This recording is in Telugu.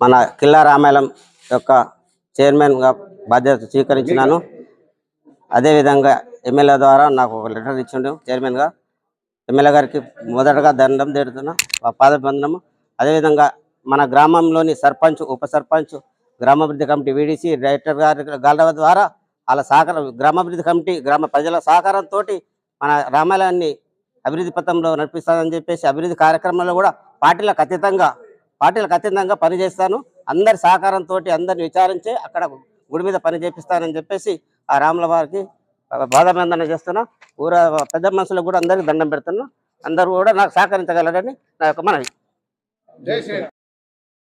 మన కిల్లా రామాయణం యొక్క చైర్మన్గా బాధ్యత స్వీకరించినాను. అదేవిధంగా ఎమ్మెల్యే ద్వారా నాకు ఒక లెటర్ ఇచ్చిండు చైర్మన్గా. ఎమ్మెల్యే గారికి మొదటగా దండం తీరుతున్నా, పాదబంధనము. అదేవిధంగా మన గ్రామంలోని సర్పంచ్, ఉప సర్పంచ్, గ్రామాభివృద్ధి కమిటీ వీడీసీ డైరెక్టర్ గారి ద్వారా వాళ్ళ సహకారం, గ్రామాభివృద్ధి కమిటీ గ్రామ ప్రజల సహకారంతో మన రామాలయాన్ని అభివృద్ధి పథంలో నడిపిస్తానని చెప్పేసి అభివృద్ధి కార్యక్రమాల్లో కూడా పార్టీలకు అతీతంగా పనిచేస్తాను. అందరి సహకారంతో అందరిని విచారించి అక్కడ గుడి మీద పని చేపిస్తానని చెప్పేసి ఆ రాముల వారికి బాధబంధన చేస్తున్నా. ఊర పెద్ద మనుషులకు కూడా అందరికీ దండం పెడుతున్నా. అందరూ కూడా నాకు సహకరించగలరని నా యొక్క మనవి.